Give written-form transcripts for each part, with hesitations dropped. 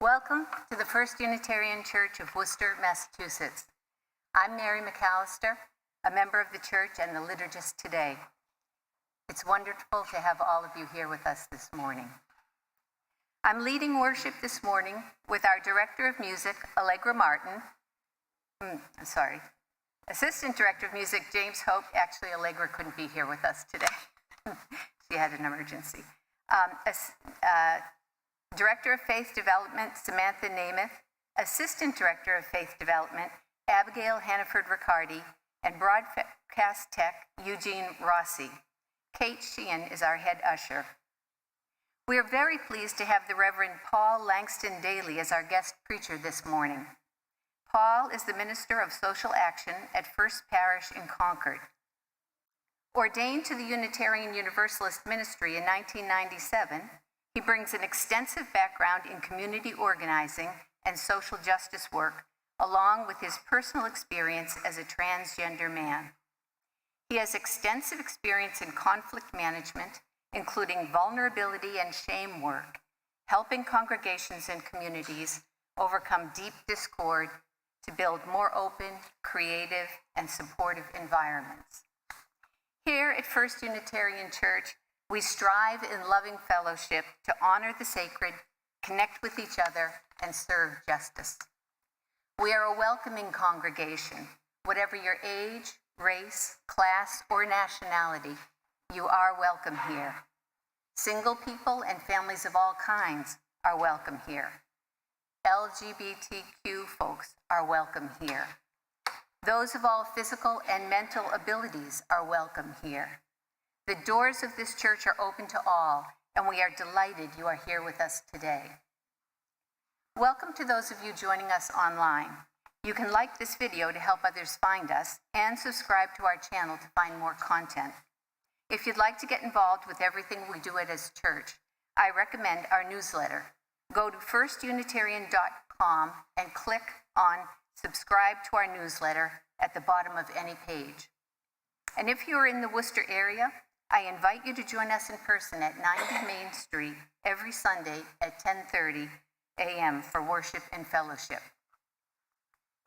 Welcome to the First Unitarian Church of Worcester, Massachusetts. I'm Mary McAllister, a member of the church and the liturgist today. It's wonderful to have all of you here with us this morning. I'm leading worship this morning with our Director of Music, Allegra Martin. Assistant Director of Music, James Hope. Actually, Allegra couldn't be here with us today. She had an emergency. Director of Faith Development, Samantha Namath. Assistant Director of Faith Development, Abigail Hannaford Riccardi. And Broadcast Tech, Eugene Rossi. Kate Sheehan is our head usher. We are very pleased to have the Reverend Paul Langston-Daley as our guest preacher this morning. Paul is the Minister of Social Action at First Parish in Concord. Ordained to the Unitarian Universalist ministry in 1997, he brings an extensive background in community organizing and social justice work, along with his personal experience as a transgender man. He has extensive experience in conflict management, including vulnerability and shame work, helping congregations and communities overcome deep discord to build more open, creative, and supportive environments. Here at First Unitarian Church, we strive in loving fellowship to honor the sacred, connect with each other, and serve justice. We are a welcoming congregation. Whatever your age, race, class, or nationality, you are welcome here. Single people and families of all kinds are welcome here. LGBTQ folks are welcome here. Those of all physical and mental abilities are welcome here. The doors of this church are open to all, and we are delighted you are here with us today. Welcome to those of you joining us online. You can like this video to help others find us and subscribe to our channel to find more content. If you'd like to get involved with everything we do at this church, I recommend our newsletter. Go to firstunitarian.com and click on subscribe to our newsletter at the bottom of any page. And if you're in the Worcester area, I invite you to join us in person at 90 Main Street every Sunday at 10:30 a.m. for worship and fellowship.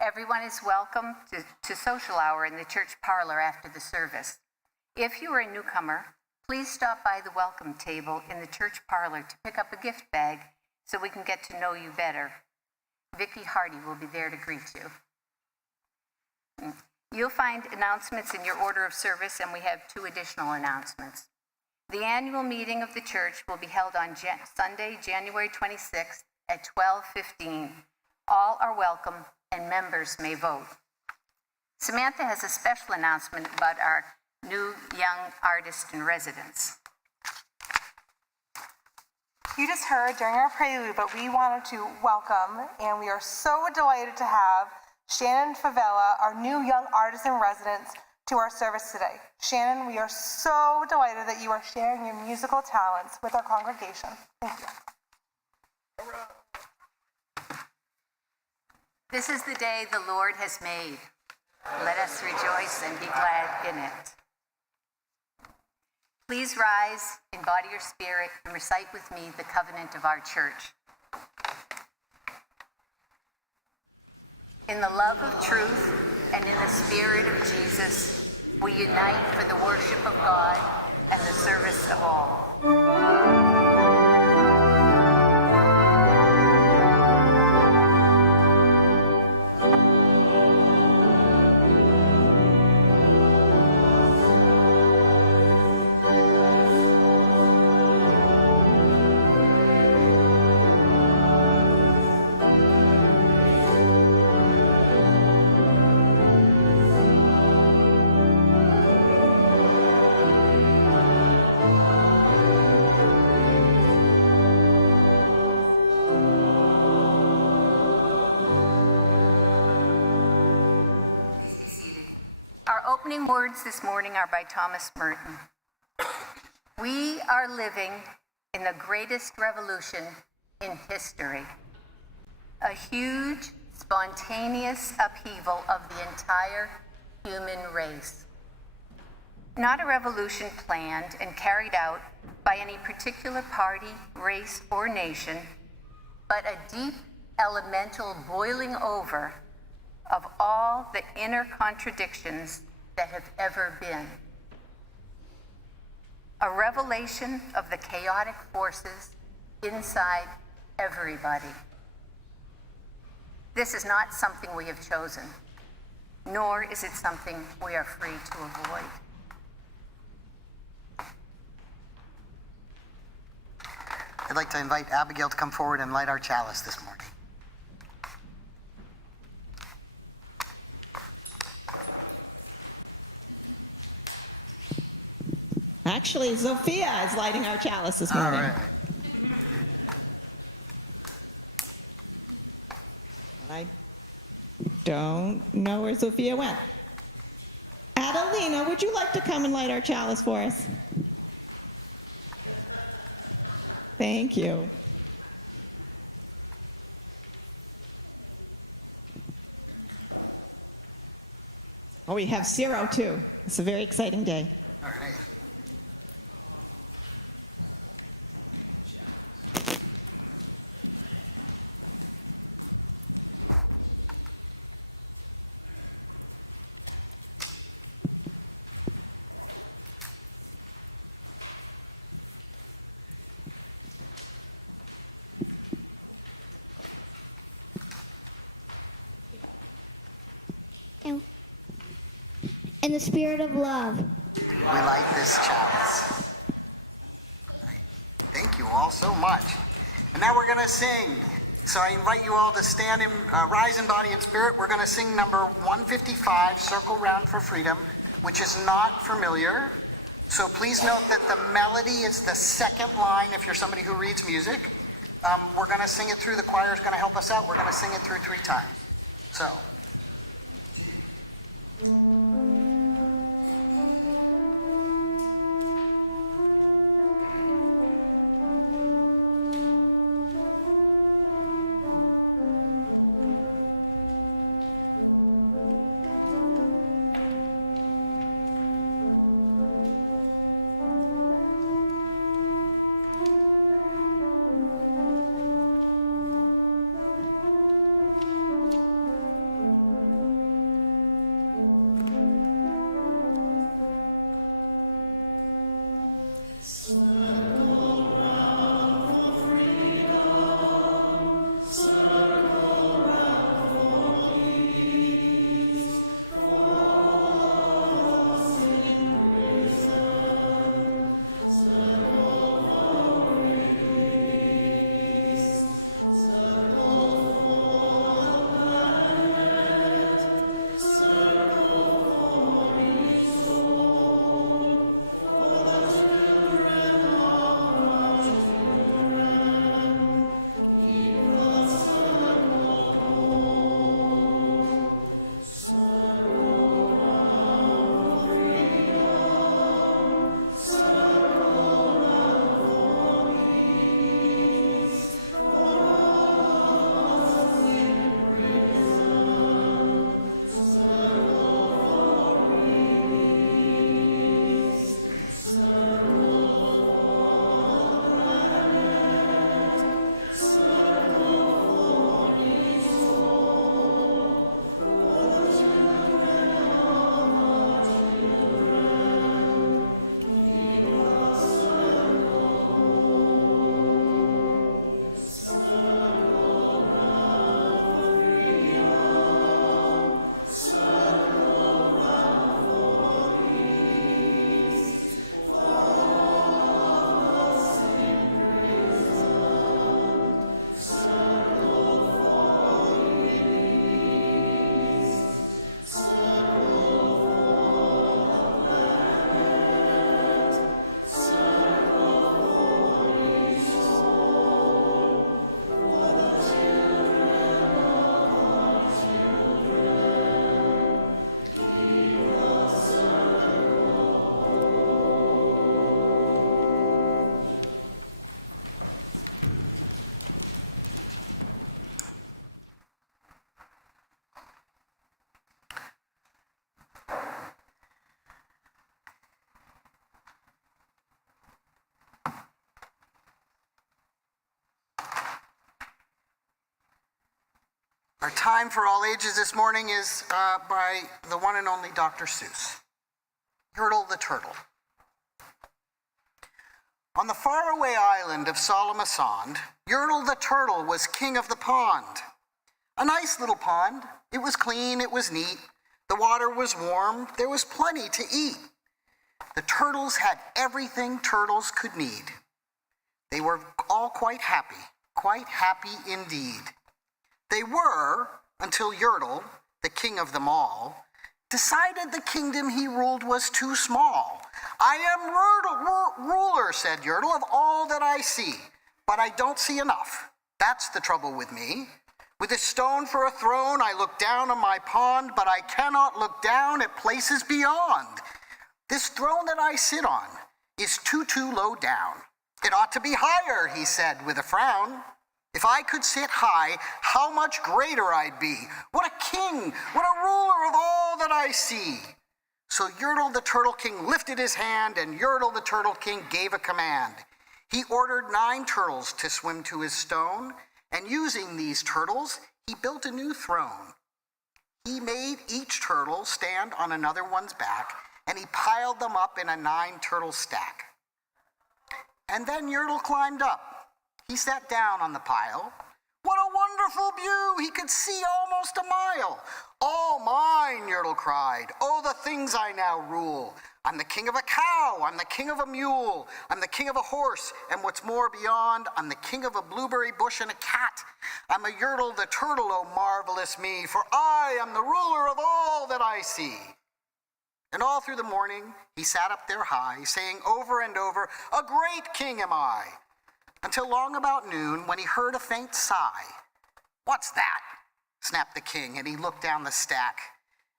Everyone is welcome to social hour in the church parlor after the service. If you are a newcomer, Please stop by the welcome table in the church parlor to pick up a gift bag so we can get to know you better. Vicki Hardy will be there to greet you. You'll find announcements in your order of service, and we have 2 additional announcements. The annual meeting of the church will be held on Sunday, January 26th at 12:15. All are welcome, and members may vote. Samantha has a special announcement about our new young artist in residence. You just heard during our prelude, but we wanted to welcome, and we are so delighted to have Shannon Favela, our new young artist in residence, to our service today. Shannon, we are so delighted that you are sharing your musical talents with our congregation. Thank you. This is the day the Lord has made. Let us rejoice and be glad in it. Please rise, embody your spirit, and recite with me the covenant of our church. In the love of truth and in the spirit of Jesus, we unite for the worship of God and the service of all. This morning are by Thomas Merton. We are living in the greatest revolution in history, a huge, spontaneous upheaval of the entire human race. Not a revolution planned and carried out by any particular party, race, or nation, but a deep, elemental boiling over of all the inner contradictions that have ever been. A revelation of the chaotic forces inside everybody. This is not something we have chosen, nor is it something we are free to avoid. I'd like to invite Abigail to come forward and light our chalice this morning. Actually, Sophia is lighting our chalice this morning. All right. I don't know where Sophia went. Adelina, would you like to come and light our chalice for us? Thank you. Oh, we have Ciro too. It's a very exciting day. All right. In the spirit of love. I like this chalice. Thank you all so much. Now we're going to sing. So I invite you all to stand in, rise in body and spirit. We're going to sing number 155, Circle Round for Freedom, which is not familiar. So please note that the melody is the second line if you're somebody who reads music. We're going to sing it through. The choir is going to help us out. We're going to sing it through 3 times. So, G. Our time for all ages this morning is by the one and only Dr. Seuss. Yertle the Turtle. On the faraway island of Salamasond, Yertle the Turtle was king of the pond. A nice little pond. It was clean, it was neat. The water was warm, there was plenty to eat. The turtles had everything turtles could need. They were all quite happy indeed. They were, until Yertle, the king of them all, decided the kingdom he ruled was too small. I am ruler, said Yertle, of all that I see, but I don't see enough. That's the trouble with me. With a stone for a throne, I look down on my pond, but I cannot look down at places beyond. This throne that I sit on is too low down. It ought to be higher, he said with a frown. If I could sit high, how much greater I'd be. What a king, what a ruler of all that I see. So Yertle the Turtle King lifted his hand, and Yertle the Turtle King gave a command. He ordered 9 turtles to swim to his stone, and using these turtles, he built a new throne. He made each turtle stand on another one's back, and he piled them up in a 9-turtle stack. And then Yertle climbed up. He sat down on the pile. What a wonderful view! He could see almost a mile. All mine, Yertle cried. Oh, the things I now rule. I'm the king of a cow. I'm the king of a mule. I'm the king of a horse. And what's more beyond, I'm the king of a blueberry bush and a cat. I'm a Yertle the Turtle, oh marvelous me, for I am the ruler of all that I see. And all through the morning, he sat up there high, saying over and over, a great king am I. Until long about noon, when he heard a faint sigh. What's that? Snapped the king, and he looked down the stack.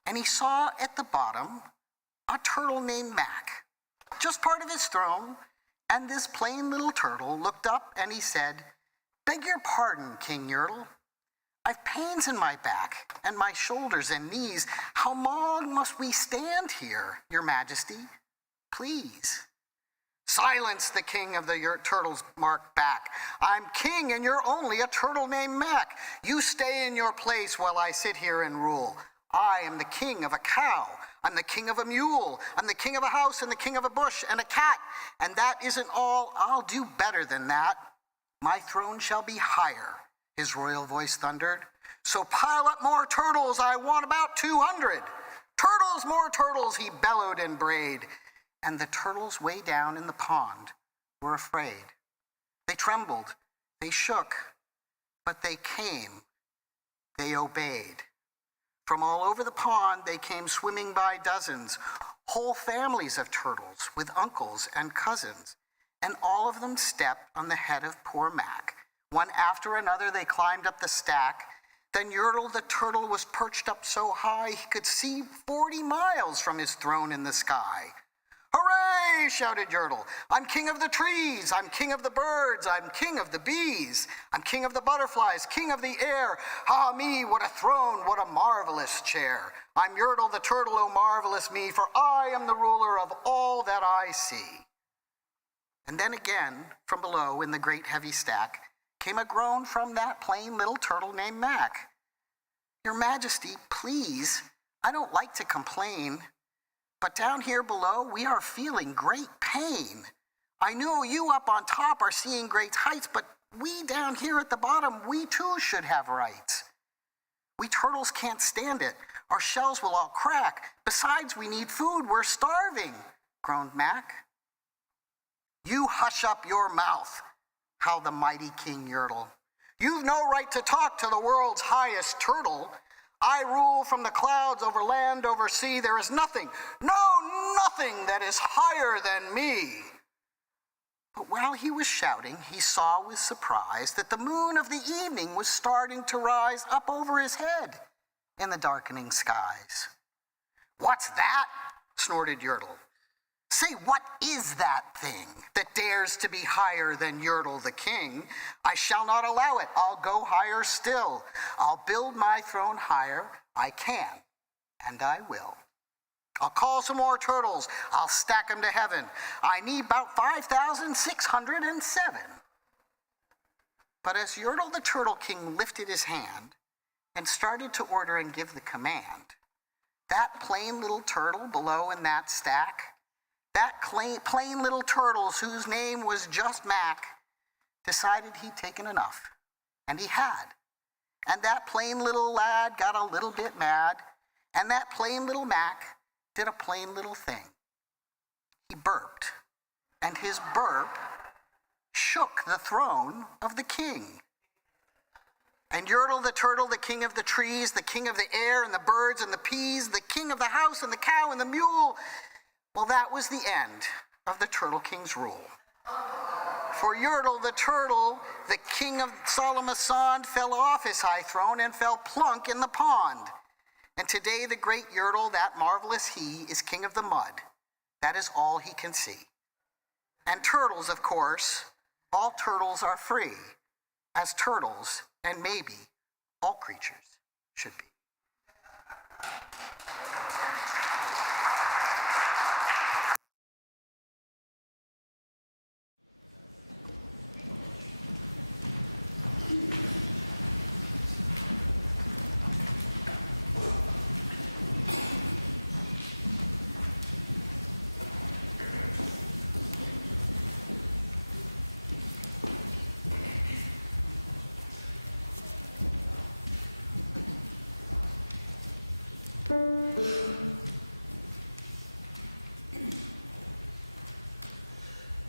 And he saw at the bottom a turtle named Mac, just part of his throne. And this plain little turtle looked up and he said, beg your pardon, King Yertle. I've pains in my back and my shoulders and knees. How long must we stand here, your majesty? Please. Silence, the king of the turtles marked back. I'm king and you're only a turtle named Mac. You stay in your place while I sit here and rule. I am the king of a cow. I'm the king of a mule. I'm the king of a house and the king of a bush and a cat. And that isn't all. I'll do better than that. My throne shall be higher, his royal voice thundered. So pile up more turtles. I want about 200. Turtles, more turtles, he bellowed and brayed. And the turtles way down in the pond were afraid. They trembled, they shook, but they came, they obeyed. From all over the pond, they came swimming by dozens, whole families of turtles with uncles and cousins, and all of them stepped on the head of poor Mac. One after another, they climbed up the stack. Then Yertle the Turtle was perched up so high he could see 40 miles from his throne in the sky. Hooray, shouted Yertle. I'm king of the trees, I'm king of the birds, I'm king of the bees, I'm king of the butterflies, king of the air. Ah me, what a throne, what a marvelous chair. I'm Yertle the Turtle, oh marvelous me, for I am the ruler of all that I see. And then again, from below in the great heavy stack, came a groan from that plain little turtle named Mac. Your Majesty, please, I don't like to complain, but down here below, we are feeling great pain. I know you up on top are seeing great heights, but we down here at the bottom, we too should have rights. We turtles can't stand it. Our shells will all crack. Besides, we need food. We're starving, groaned Mac. You hush up your mouth, howled the mighty King Yertle. You've no right to talk to the world's highest turtle. I rule from the clouds over land, over sea. There is nothing, no, nothing that is higher than me. But while he was shouting, he saw with surprise that the moon of the evening was starting to rise up over his head in the darkening skies. What's that? Snorted Yertle. Say, what is that thing that dares to be higher than Yertle the king? I shall not allow it. I'll go higher still. I'll build my throne higher. I can, and I will. I'll call some more turtles. I'll stack them to heaven. I need about 5,607. But as Yertle the Turtle King lifted his hand and started to order and give the command, that plain little turtle below in that stack, that plain little turtle whose name was just Mac, decided he'd taken enough, and he had. And that plain little lad got a little bit mad, and that plain little Mac did a plain little thing. He burped, and his burp shook the throne of the king. And Yertle the Turtle, the king of the trees, the king of the air and the birds and the peas, the king of the house and the cow and the mule, well, that was the end of the Turtle King's rule. For Yertle the Turtle, the king of Solomon, fell off his high throne and fell plunk in the pond. And today the great Yertle, that marvelous he, is king of the mud. That is all he can see. And turtles, of course, all turtles are free, as turtles, and maybe all creatures, should be.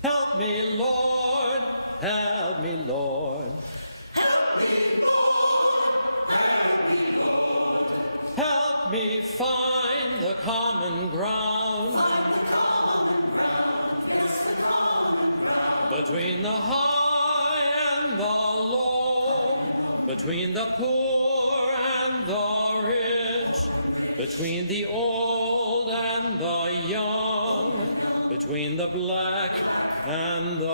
Help me, Lord, help me, Lord. Help me, Lord, help me, Lord. Help me find the common ground. Find the common ground, yes, the common ground. Between the high and the low. Between the poor and the rich. Between the old and the young. Between the black and the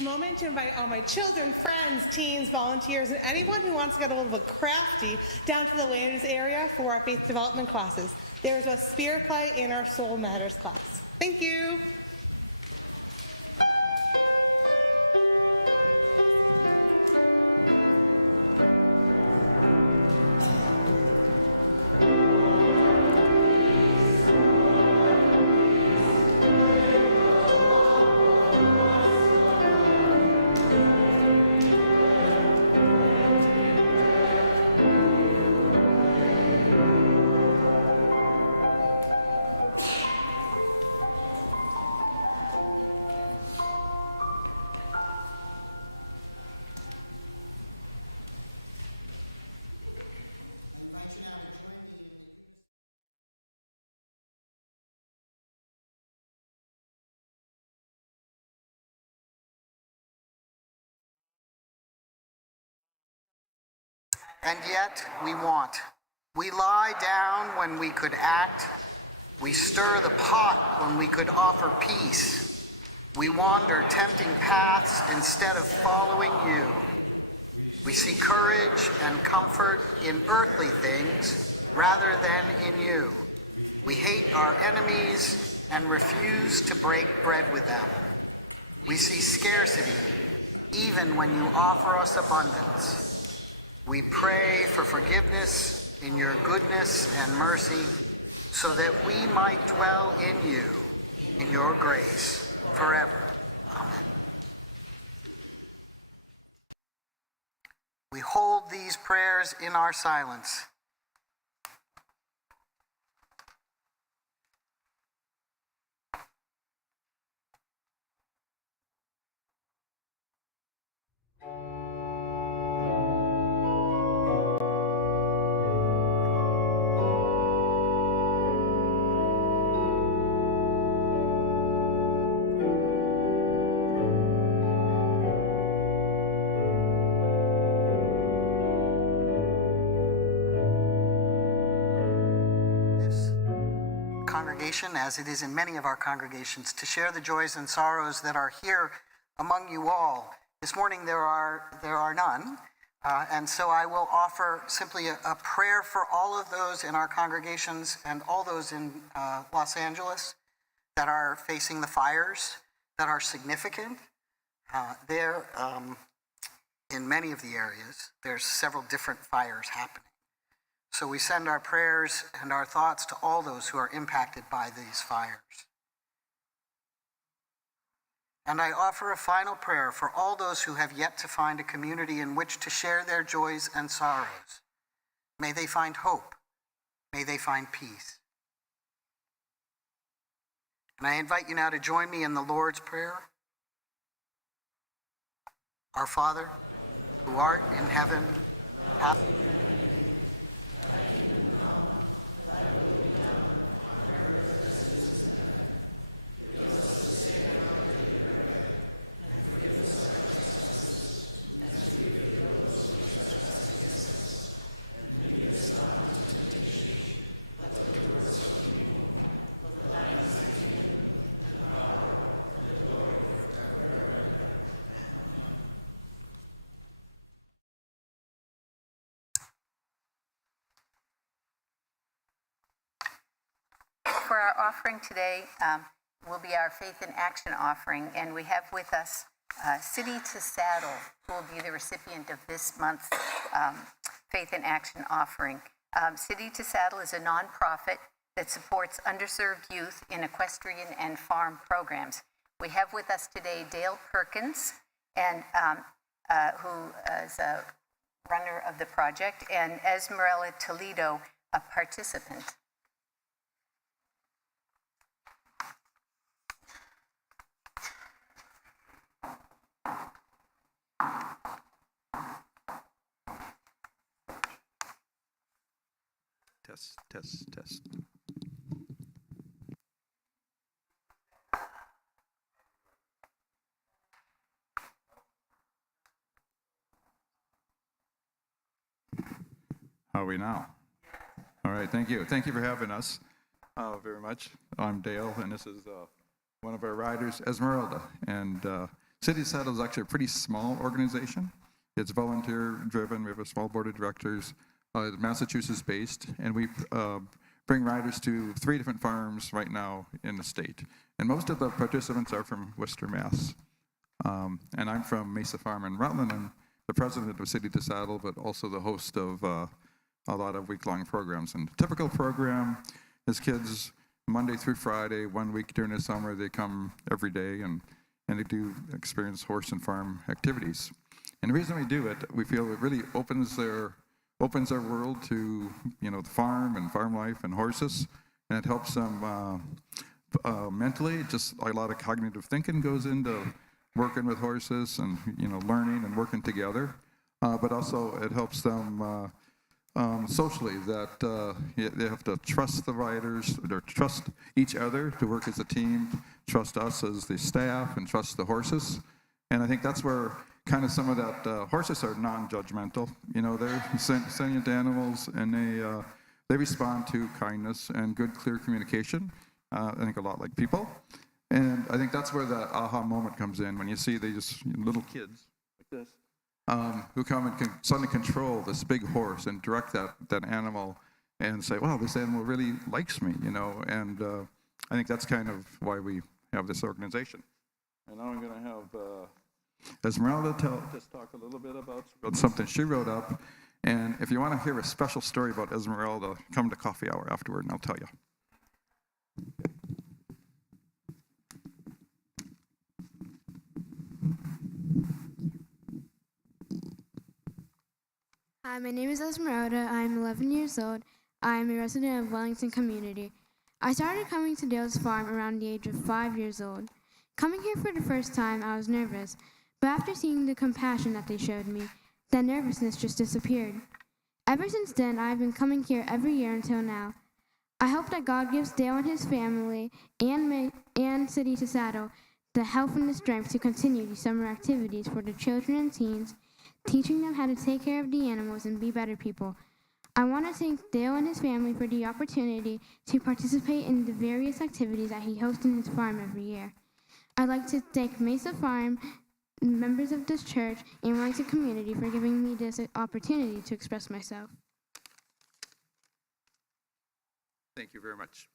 a moment to invite all my children, friends, teens, volunteers, and anyone who wants to get a little bit crafty down to the ladies area for our faith development classes. There's a spirit play in our Soul Matters class. Thank you. I invite you now to join me in the unison. And yet we want. We lie down when we could act. We stir the pot when we could offer peace. We wander tempting paths instead of following you. We see courage and comfort in earthly things rather than in you. We hate our enemies and refuse to break bread with them. We see scarcity even when you offer us abundance. We pray for forgiveness in your goodness and mercy so that we might dwell in you, in your grace, forever. Amen. We hold these prayers in our silence. As it is in many of our congregations, to share the joys and sorrows that are here among you all. This morning there are none, and so I will offer simply a prayer for all of those in our congregations and all those in Los Angeles that are facing the fires that are significant. There, in many of the areas, there's several different fires happening. So we send our prayers and our thoughts to all those who are impacted by these fires. And I offer a final prayer for all those who have yet to find a community in which to share their joys and sorrows. May they find hope. May they find peace. And I invite you now to join me in the Lord's Prayer. Our Father, who art in heaven, hallowed be thy name. Thy kingdom come, thy will be done, on earth as it is in heaven. Give us this day our daily bread, and forgive us our trespasses, as we forgive those who trespass against us. And lead us not into temptation, but deliver us from evil. For thine is the kingdom, and the power, and the glory, forever and ever. Amen. For our offering today will be our Faith in Action offering, and we have with us City to Saddle, who will be the recipient of this month's Faith in Action offering. City to Saddle is a nonprofit that supports underserved youth in equestrian and farm programs. We have with us today Dale Perkins, and who is a runner of the project, and Esmerella Toledo, a participant. Test, test, test. How are we now? All right, thank you. Thank you for having us very much. I'm Dale, and this is one of our riders, Esmeralda. And City of Saddle is actually a pretty small organization. It's volunteer-driven. We have a small board of directors, Massachusetts-based, and we bring riders to 3 different farms right now in the state. And most of the participants are from Worcester, Mass. And I'm from Mesa Farm in Rutland. I'm the president of City to Saddle, but also the host of a lot of week-long programs. And the typical program is kids Monday through Friday, 1 week during the summer. They come every day and they do experience horse and farm activities. And the reason we do it, we feel it really opens our world to, the farm and farm life and horses, and it helps them mentally. Just a lot of cognitive thinking goes into working with horses and, learning and working together. But also it helps them socially, that they have to trust the riders, or trust each other to work as a team, trust us as the staff, and trust the horses. And I think that's where kind of some of that, horses are non-judgmental. They're sentient animals, and they respond to kindness and good, clear communication. I think a lot like people. And I think that's where that aha moment comes in, when you see little kids like this, who come and can suddenly control this big horse and direct that animal and say, wow, this animal really likes me, and I think that's kind of why we have this organization. And now I'm going to have Esmeralda just talk a little bit about something she wrote up. And if you want to hear a special story about Esmeralda, come to coffee hour afterward and I'll tell you. Hi, my name is Esmeralda. I'm 11 years old. I'm a resident of Wellington community. I started coming to Dale's farm around the age of 5 years old. Coming here for the first time, I was nervous, but after seeing the compassion that they showed me, that nervousness just disappeared. Ever since then, I've been coming here every year until now. I hope that God gives Dale and his family and City to Saddle the health and the strength to continue these summer activities for the children and teens, teaching them how to take care of the animals and be better people. I want to thank Dale and his family for the opportunity to participate in the various activities that he hosts in his farm every year. I'd like to thank Mesa Farm, members of this church, and Wellington community for giving me this opportunity to express myself. Thank you very much.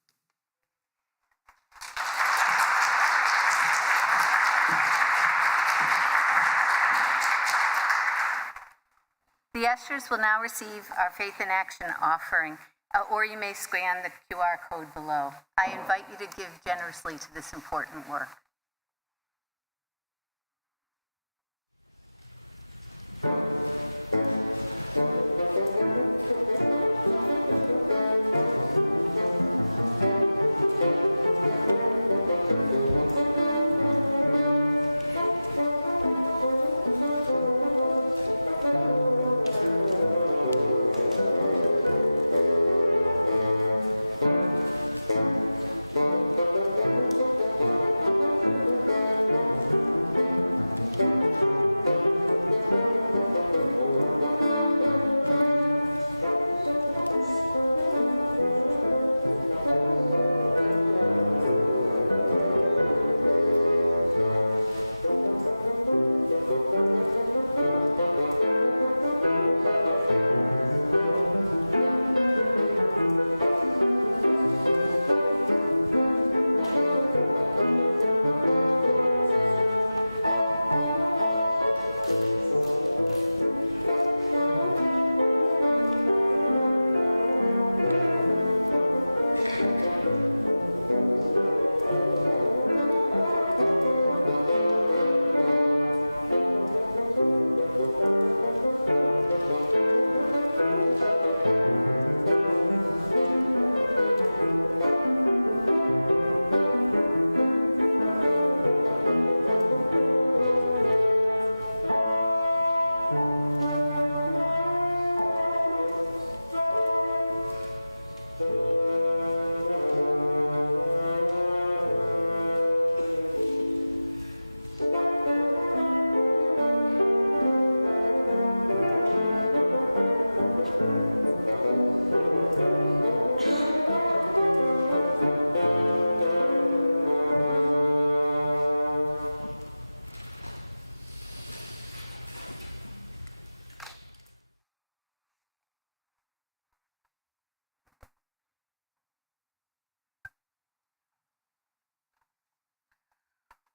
The ushers will now receive our Faith in Action offering, or you may scan the QR code below. I invite you to give generously to this important work.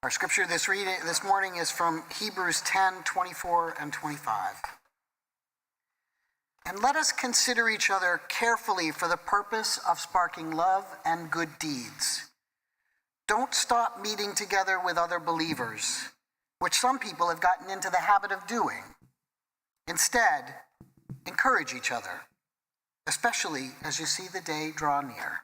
Our scripture this morning is from Hebrews 10, 24 and 25. And let us consider each other carefully for the purpose of sparking love and good deeds. Don't stop meeting together with other believers, which some people have gotten into the habit of doing. Instead, encourage each other, especially as you see the day draw near.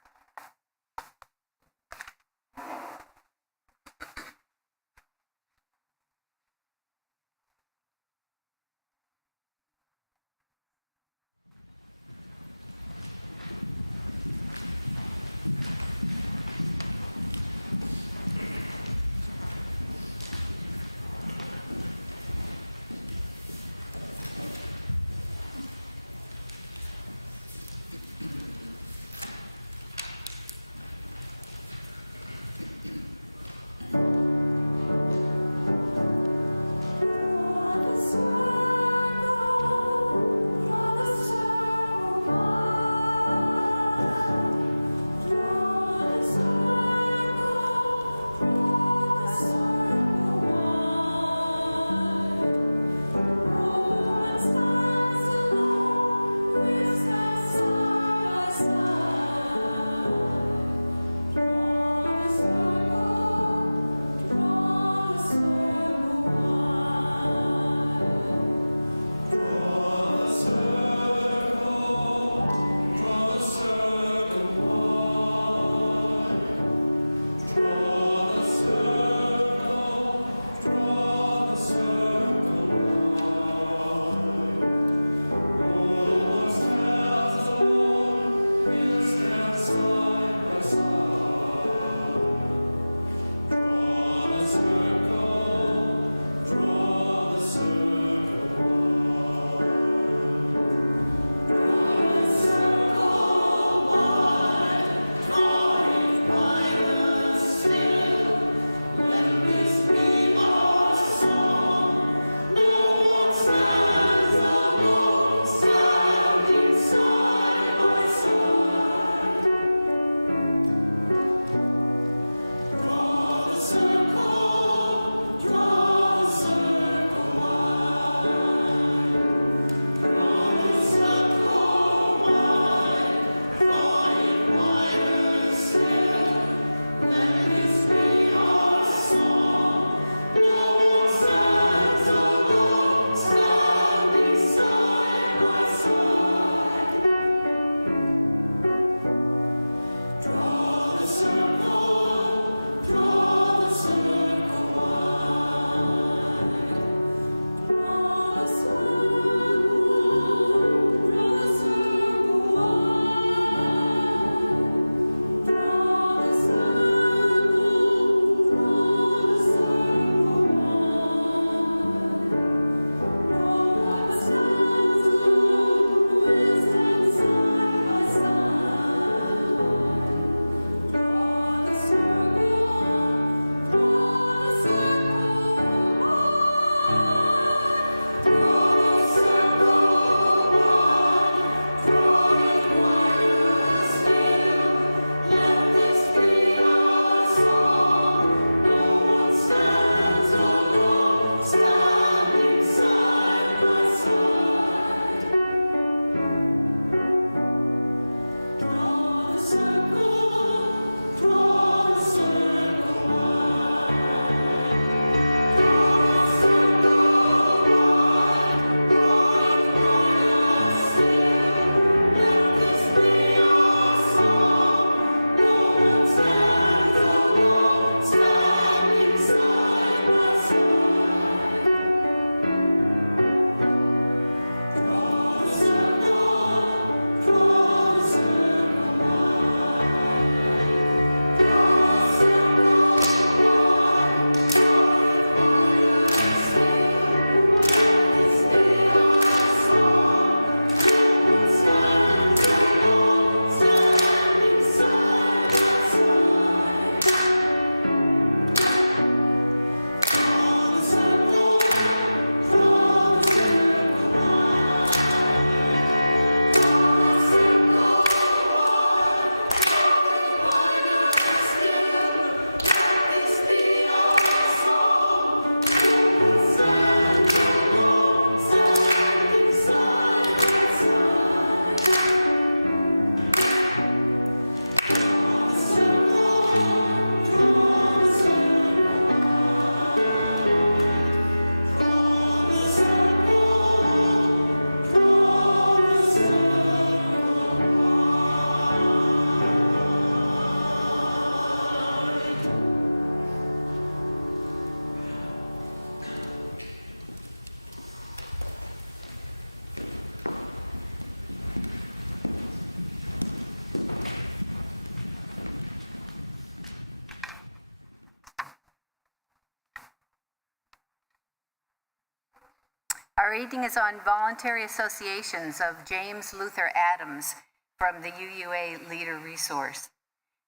Our reading is on voluntary associations of James Luther Adams from the UUA Leader Resource.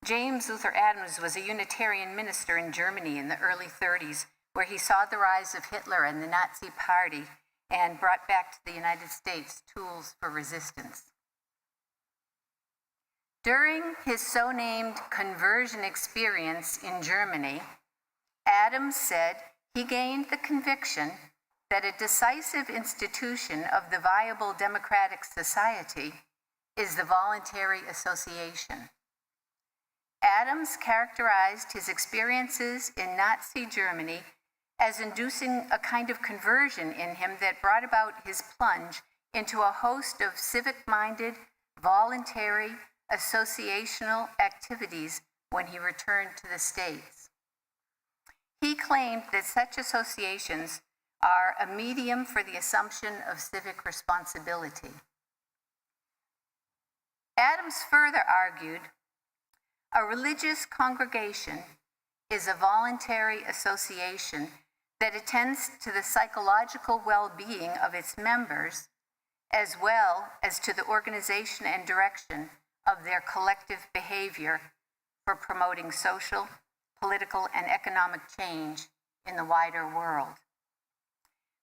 James Luther Adams was a Unitarian minister in Germany in the early 30s, where he saw the rise of Hitler and the Nazi Party and brought back to the United States tools for resistance. During his so-named conversion experience in Germany, Adams said he gained the conviction that a decisive institution of the viable democratic society is the voluntary association. Adams characterized his experiences in Nazi Germany as inducing a kind of conversion in him that brought about his plunge into a host of civic-minded, voluntary, associational activities when he returned to the States. He claimed that such associations are a medium for the assumption of civic responsibility. Adams further argued, a religious congregation is a voluntary association that attends to the psychological well-being of its members, as well as to the organization and direction of their collective behavior for promoting social, political, and economic change in the wider world.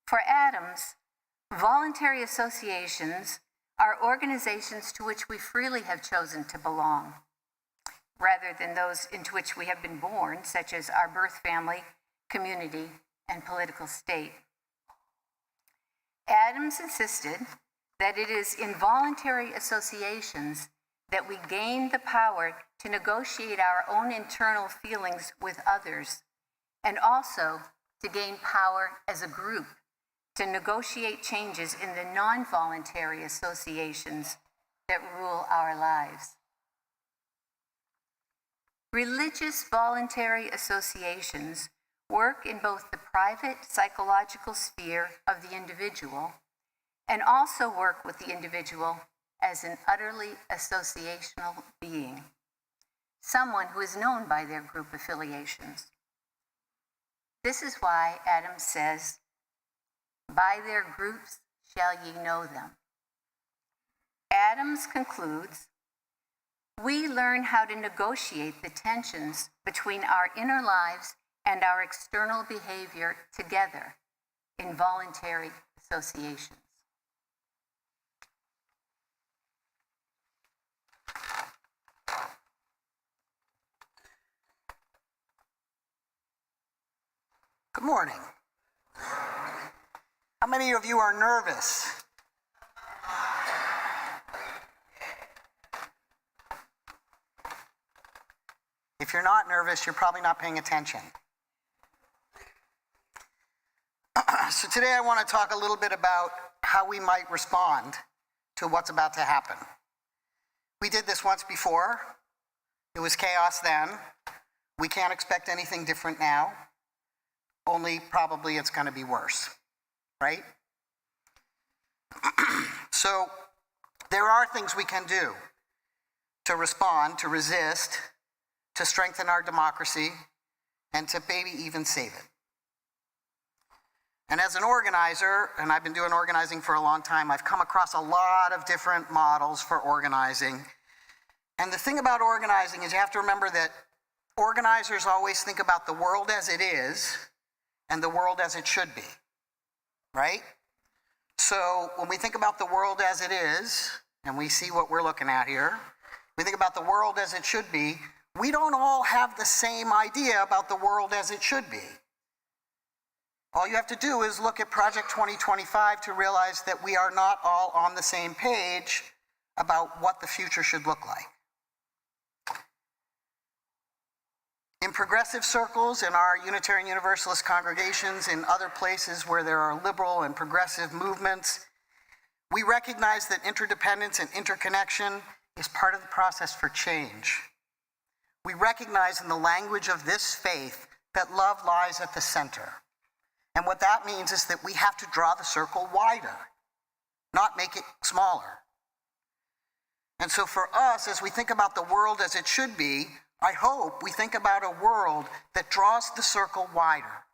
For Adams, voluntary associations are organizations to which we freely have chosen to belong, rather than those into which we have been born, such as our birth family, community, and political state. Adams insisted that it is in voluntary associations that we gain the power to negotiate our own internal feelings with others, and also to gain power as a group to negotiate changes in the non-voluntary associations that rule our lives. Religious voluntary associations work in both the private psychological sphere of the individual and also work with the individual as an utterly associational being, someone who is known by their group affiliations. This is why Adams says, "By their groups shall ye know them." Adams concludes, we learn how to negotiate the tensions between our inner lives and our external behavior together in voluntary associations. Good morning. How many of you are nervous? If you're not nervous, you're probably not paying attention. So today I want to talk a little bit about how we might respond to what's about to happen. We did this once before. It was chaos then. We can't expect anything different now. Only probably it's going to be worse, right? So there are things we can do to respond, to resist, to strengthen our democracy, and to maybe even save it. And as an organizer, and I've been doing organizing for a long time, I've come across a lot of different models for organizing. And the thing about organizing is you have to remember that organizers always think about the world as it is and the world as it should be, right? So when we think about the world as it is, and we see what we're looking at here, we think about the world as it should be, we don't all have the same idea about the world as it should be. All you have to do is look at Project 2025 to realize that we are not all on the same page about what the future should look like. In progressive circles, in our Unitarian Universalist congregations, in other places where there are liberal and progressive movements, we recognize that interdependence and interconnection is part of the process for change. We recognize in the language of this faith that love lies at the center. And what that means is that we have to draw the circle wider, not make it smaller. And so for us, as we think about the world as it should be, I hope we think about a world that draws the circle wider,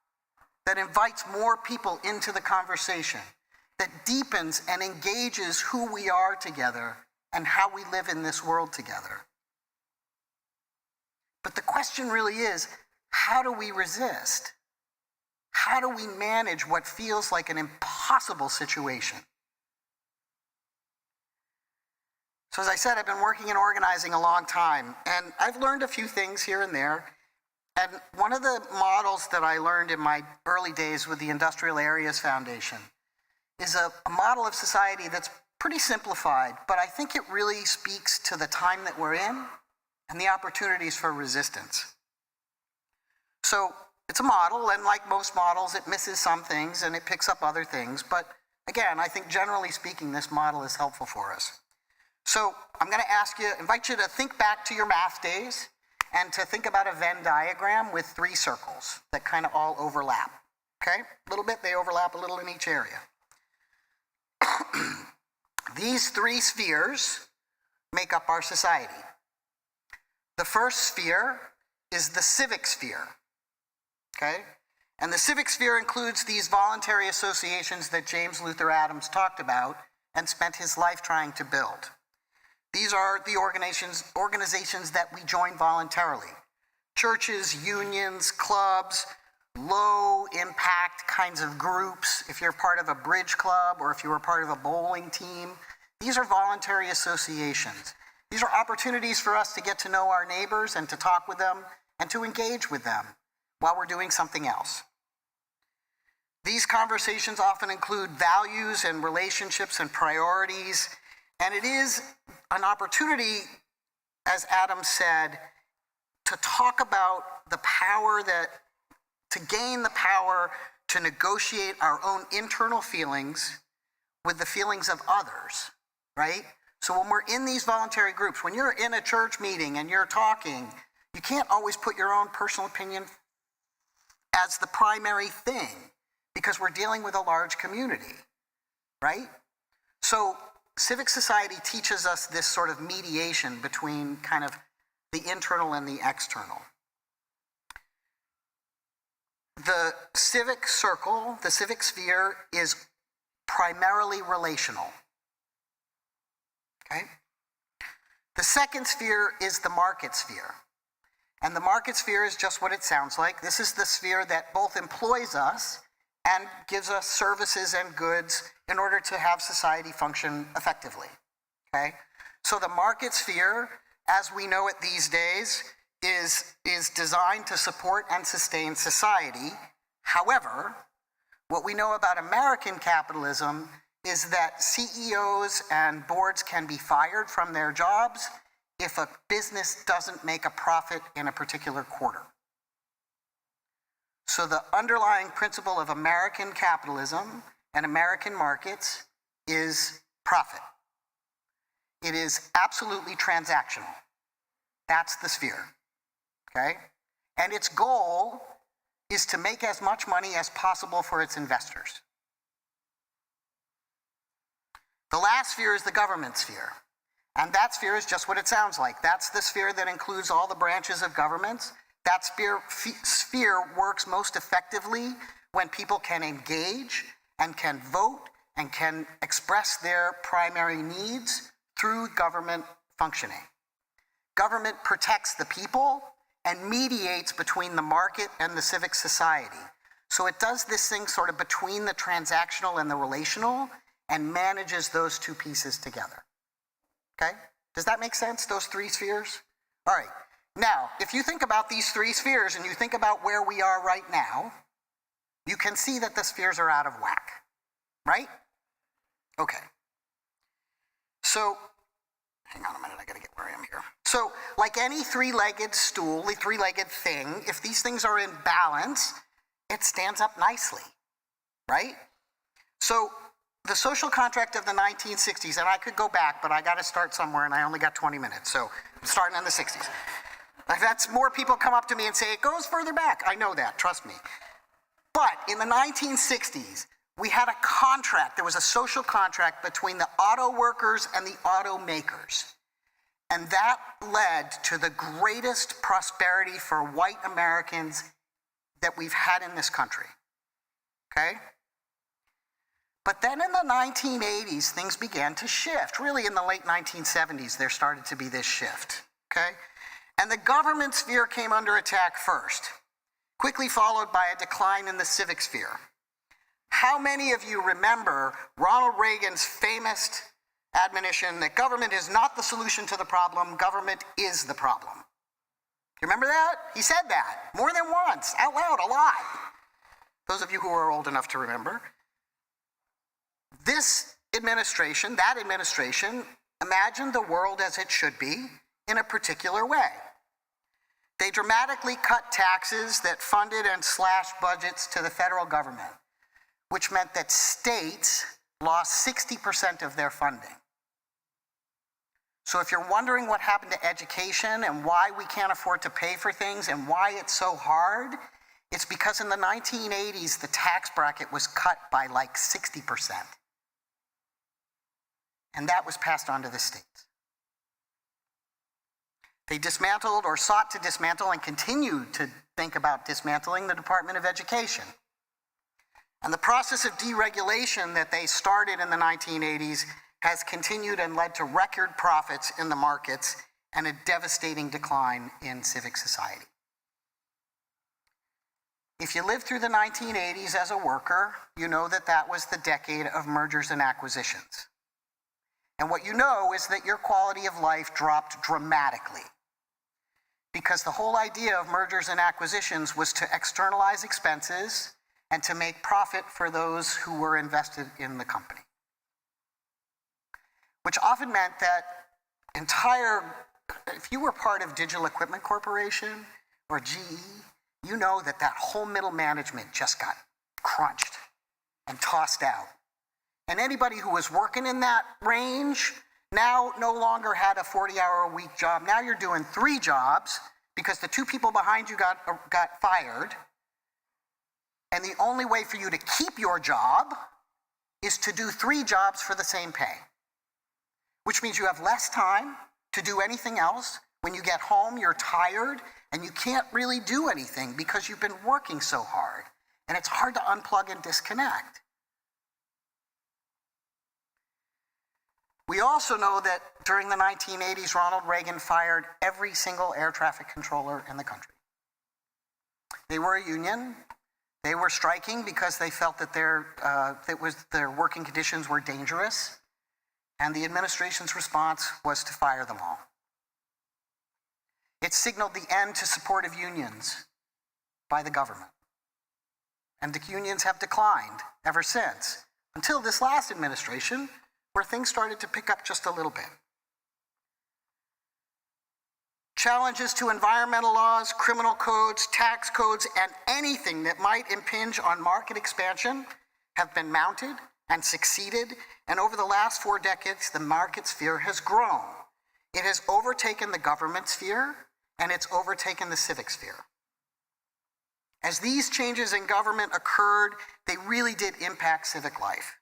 that invites more people into the conversation, that deepens and engages who we are together and how we live in this world together. But the question really is, how do we resist? How do we manage what feels like an impossible situation? So as I said, I've been working in organizing a long time, and I've learned a few things here and there. And one of the models that I learned in my early days with the Industrial Areas Foundation is a model of society that's pretty simplified, but I think it really speaks to the time that we're in and the opportunities for resistance. So it's a model, and like most models, it misses some things and it picks up other things. But again, I think generally speaking, this model is helpful for us. So I'm going to invite you to think back to your math days and to think about a Venn diagram with 3 circles that kind of all overlap. Okay? A little bit, they overlap a little in each area. These 3 spheres make up our society. The first sphere is the civic sphere. Okay? And the civic sphere includes these voluntary associations that James Luther Adams talked about and spent his life trying to build. These are the organizations that we join voluntarily. Churches, unions, clubs, low impact kinds of groups. If you're part of a bridge club or if you were part of a bowling team, these are voluntary associations. These are opportunities for us to get to know our neighbors and to talk with them and to engage with them while we're doing something else. These conversations often include values and relationships and priorities, and it is an opportunity, as Adam said, to talk about the power to gain the power to negotiate our own internal feelings with the feelings of others, right? So when we're in these voluntary groups, when you're in a church meeting and you're talking, you can't always put your own personal opinion as the primary thing because we're dealing with a large community, right? So civic society teaches us this sort of mediation between kind of the internal and the external. The civic circle, the civic sphere, is primarily relational. Okay? The second sphere is the market sphere. And the market sphere is just what it sounds like. This is the sphere that both employs us and gives us services and goods in order to have society function effectively. Okay? So the market sphere, as we know it these days, is designed to support and sustain society. However, what we know about American capitalism is that CEOs and boards can be fired from their jobs if a business doesn't make a profit in a particular quarter. So the underlying principle of American capitalism and American markets is profit. It is absolutely transactional. That's the sphere, okay? And its goal is to make as much money as possible for its investors. The last sphere is the government sphere. And that sphere is just what it sounds like. That's the sphere that includes all the branches of governments. That sphere works most effectively when people can engage and can vote and can express their primary needs through government functioning. Government protects the people and mediates between the market and the civic society. So it does this thing sort of between the transactional and the relational and manages those 2 pieces together. Okay? Does that make sense, those 3 spheres? All right. Now, if you think about these 3 spheres and you think about where we are right now, you can see that the spheres are out of whack, right? Okay. So, hang on a minute, I gotta get where I am here. So, like any 3-legged stool, a 3-legged thing, if these things are in balance, it stands up nicely, right? So, the social contract of the 1960s, and I could go back, but I gotta start somewhere and I only got 20 minutes, so I'm starting in the 60s. I've had more people come up to me and say, it goes further back. I know that, trust me. But in the 1960s, we had a contract, there was a social contract between the auto workers and the automakers. And that led to the greatest prosperity for white Americans that we've had in this country, okay? But then in the 1980s, things began to shift. Really, in the late 1970s, there started to be this shift, okay? And the government sphere came under attack first, quickly followed by a decline in the civic sphere. How many of you remember Ronald Reagan's famous admonition that government is not the solution to the problem, government is the problem? You remember that? He said that more than once, out loud, a lot. Those of you who are old enough to remember. This administration, that administration, imagined the world as it should be in a particular way. They dramatically cut taxes that funded and slashed budgets to the federal government, which meant that states lost 60% of their funding. So if you're wondering what happened to education and why we can't afford to pay for things and why it's so hard, it's because in the 1980s, the tax bracket was cut by like 60%. And that was passed on to the states. They dismantled or sought to dismantle and continue to think about dismantling the Department of Education. And the process of deregulation that they started in the 1980s has continued and led to record profits in the markets and a devastating decline in civic society. If you lived through the 1980s as a worker, you know that that was the decade of mergers and acquisitions. And what you know is that your quality of life dropped dramatically, because the whole idea of mergers and acquisitions was to externalize expenses and to make profit for those who were invested in the company. Which often meant that if you were part of Digital Equipment Corporation or GE, you know that that whole middle management just got crunched and tossed out. And anybody who was working in that range now no longer had a 40-hour-a-week job. Now you're doing 3 jobs because the 2 people behind you got fired. And the only way for you to keep your job is to do 3 jobs for the same pay, which means you have less time to do anything else. When you get home, you're tired, and you can't really do anything because you've been working so hard. And it's hard to unplug and disconnect. We also know that during the 1980s, Ronald Reagan fired every single air traffic controller in the country. They were a union. They were striking because they felt that their working conditions were dangerous, and the administration's response was to fire them all. It signaled the end to support of unions by the government. And the unions have declined ever since, until this last administration, where things started to pick up just a little bit. Challenges to environmental laws, criminal codes, tax codes, and anything that might impinge on market expansion have been mounted and succeeded, and over the last 4 decades, the market sphere has grown. It has overtaken the government sphere, and it's overtaken the civic sphere. As these changes in government occurred, they really did impact civic life.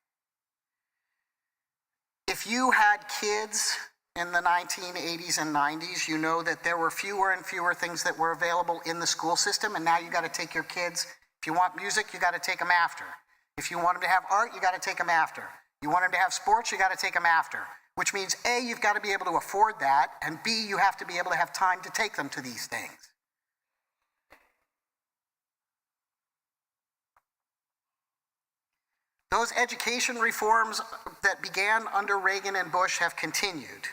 If you had kids in the 1980s and 90s, you know that there were fewer and fewer things that were available in the school system, and now you got to take your kids. If you want music, you got to take them after. If you want them to have art, you got to take them after. You want them to have sports, you got to take them after. Which means A, you've got to be able to afford that, and B, you have to be able to have time to take them to these things. Those education reforms that began under Reagan and Bush have continued.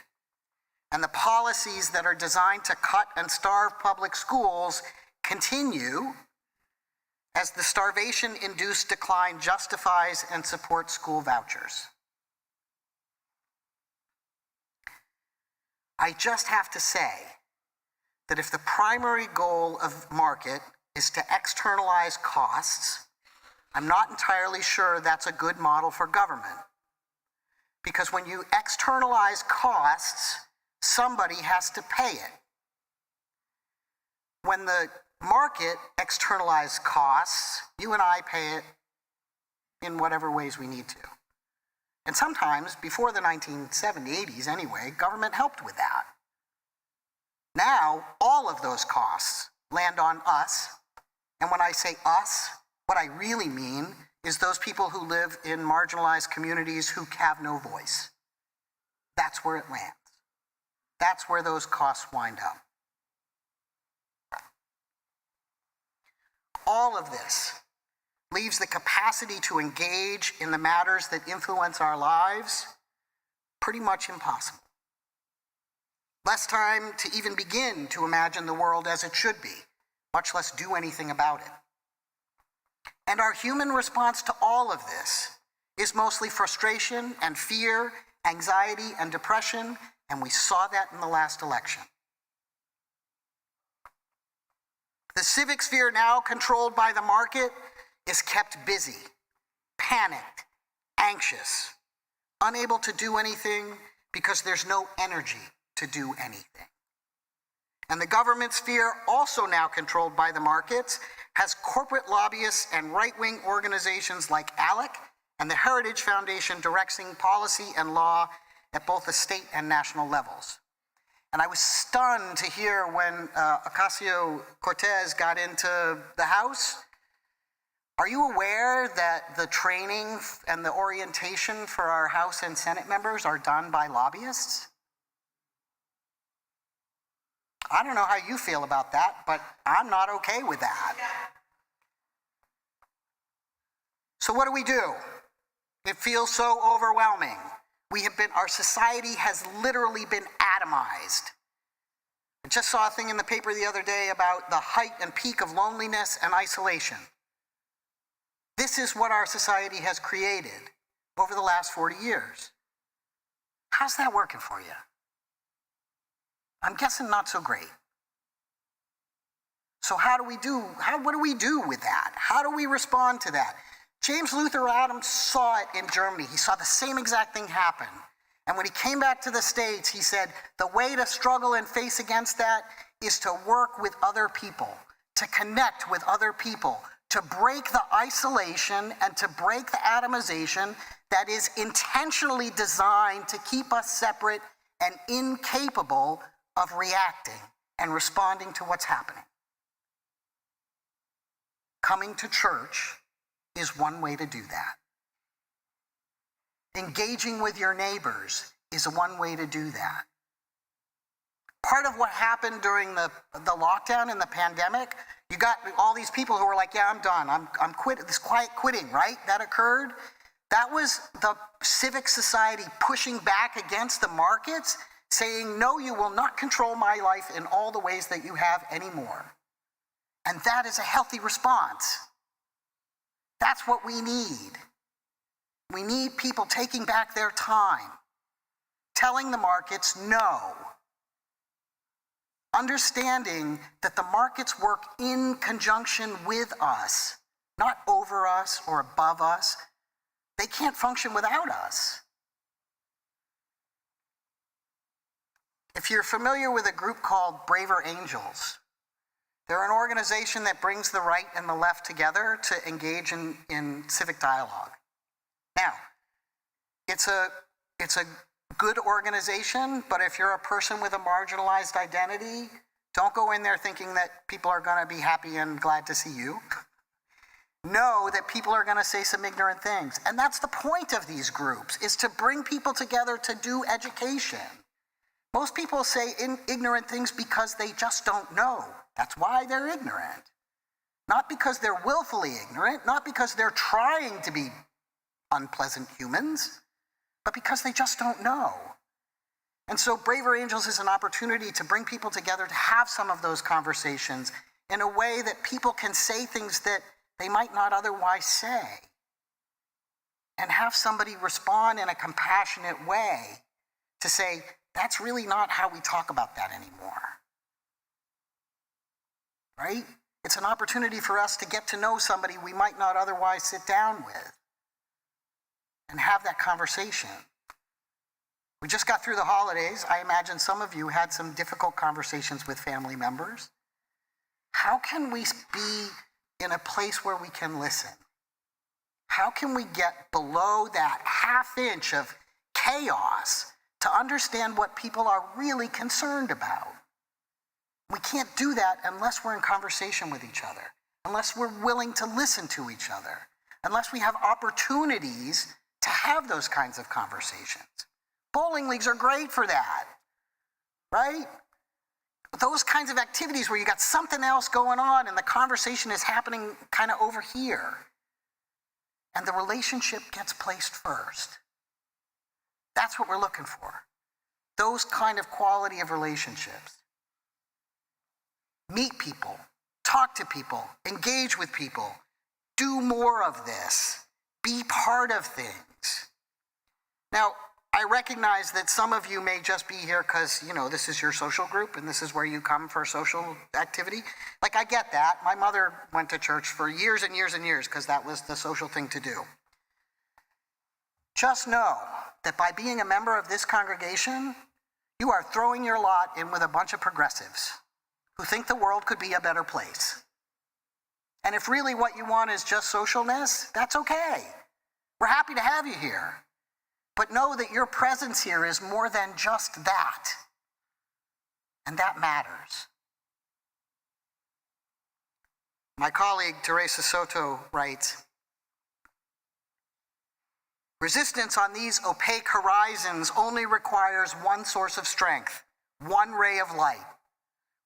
And the policies that are designed to cut and starve public schools continue as the starvation-induced decline justifies and supports school vouchers. I just have to say that if the primary goal of market is to externalize costs, I'm not entirely sure that's a good model for government. Because when you externalize costs, somebody has to pay it. When the market externalizes costs, you and I pay it in whatever ways we need to. And sometimes, before the 1970s anyway, government helped with that. Now, all of those costs land on us. And when I say us, what I really mean is those people who live in marginalized communities who have no voice. That's where it lands. That's where those costs wind up. All of this leaves the capacity to engage in the matters that influence our lives pretty much impossible. Less time to even begin to imagine the world as it should be, much less do anything about it. And our human response to all of this is mostly frustration and fear, anxiety and depression, and we saw that in the last election. The civic sphere, now controlled by the market, is kept busy, panicked, anxious, unable to do anything because there's no energy to do anything. And the government sphere, also now controlled by the markets, has corporate lobbyists and right-wing organizations like ALEC and the Heritage Foundation directing policy and law at both the state and national levels. And I was stunned to hear when Ocasio-Cortez got into the House. Are you aware that the training and the orientation for our House and Senate members are done by lobbyists? I don't know how you feel about that, but I'm not okay with that. So what do? It feels so overwhelming. Our society has literally been atomized. I just saw a thing in the paper the other day about the height and peak of loneliness and isolation. This is what our society has created over the last 40 years. How's that working for you? I'm guessing not so great. So what do we do with that? How do we respond to that? James Luther Adams saw it in Germany. He saw the same exact thing happen. And when he came back to the States, he said, the way to struggle and face against that is to work with other people, to connect with other people, to break the isolation and to break the atomization that is intentionally designed to keep us separate and incapable of reacting and responding to what's happening. Coming to church is one way to do that. Engaging with your neighbors is one way to do that. Part of what happened during the lockdown and the pandemic, you got all these people who were like, yeah, I'm done. I'm quitting. This quiet quitting, right? That occurred. That was the civic society pushing back against the markets, saying, no, you will not control my life in all the ways that you have anymore. And that is a healthy response. That's what we need. We need people taking back their time, telling the markets no, understanding that the markets work in conjunction with us, not over us or above us. They can't function without us. If you're familiar with a group called Braver Angels, they're an organization that brings the right and the left together to engage in civic dialogue. Now, it's a good organization, but if you're a person with a marginalized identity, don't go in there thinking that people are going to be happy and glad to see you. Know that people are going to say some ignorant things. And that's the point of these groups, is to bring people together to do education. Most people say ignorant things because they just don't know. That's why they're ignorant. Not because they're willfully ignorant, not because they're trying to be unpleasant humans, but because they just don't know. And so Braver Angels is an opportunity to bring people together to have some of those conversations in a way that people can say things that they might not otherwise say, and have somebody respond in a compassionate way to say, that's really not how we talk about that anymore. Right? It's an opportunity for us to get to know somebody we might not otherwise sit down with and have that conversation. We just got through the holidays. I imagine some of you had some difficult conversations with family members. How can we be in a place where we can listen? How can we get below that half inch of chaos to understand what people are really concerned about? We can't do that unless we're in conversation with each other, unless we're willing to listen to each other, unless we have opportunities to have those kinds of conversations. Bowling leagues are great for that, right? Those kinds of activities where you got something else going on and the conversation is happening kind of over here. And the relationship gets placed first. That's what we're looking for. Those kind of quality of relationships. Meet people, talk to people, engage with people, do more of this, be part of things. Now, I recognize that some of you may just be here because, this is your social group and this is where you come for social activity. Like, I get that. My mother went to church for years and years and years because that was the social thing to do. Just know that by being a member of this congregation, you are throwing your lot in with a bunch of progressives who think the world could be a better place. And if really what you want is just socialness, that's okay. We're happy to have you here. But know that your presence here is more than just that. And that matters. My colleague, Teresa Soto, writes, resistance on these opaque horizons only requires one source of strength, one ray of light.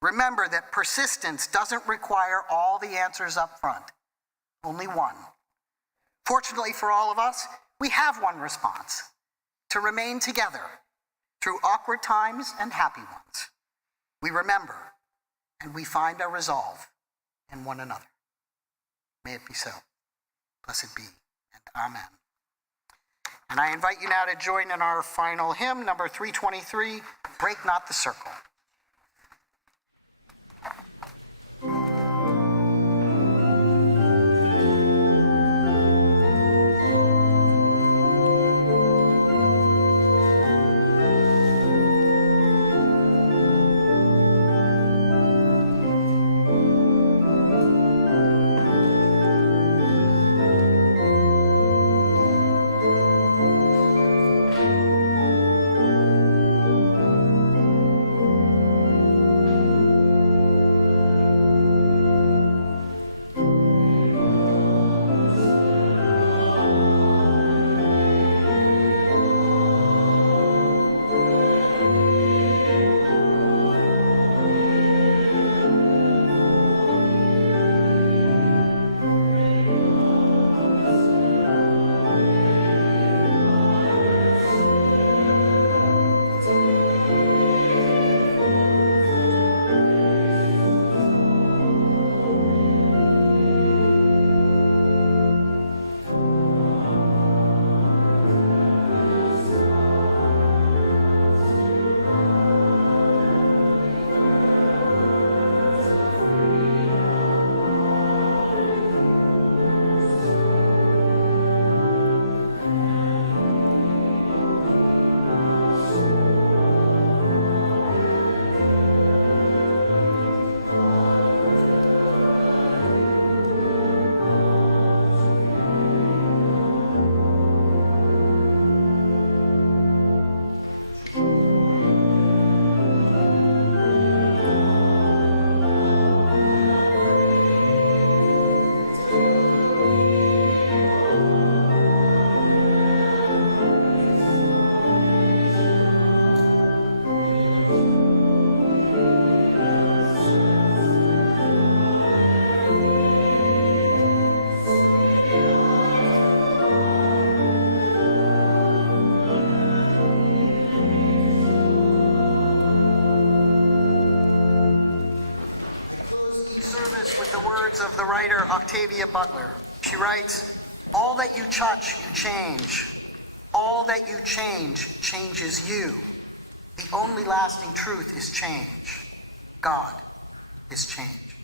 Remember that persistence doesn't require all the answers up front, only one. Fortunately for all of us, we have one response: to remain together through awkward times and happy ones. We remember and we find our resolve in one another. May it be so. Blessed be, and amen. And I invite you now to join in our final hymn, number 323, Break Not the Circle. She writes, all that you touch, you change. All that you change changes you. The only lasting truth is change. God is change.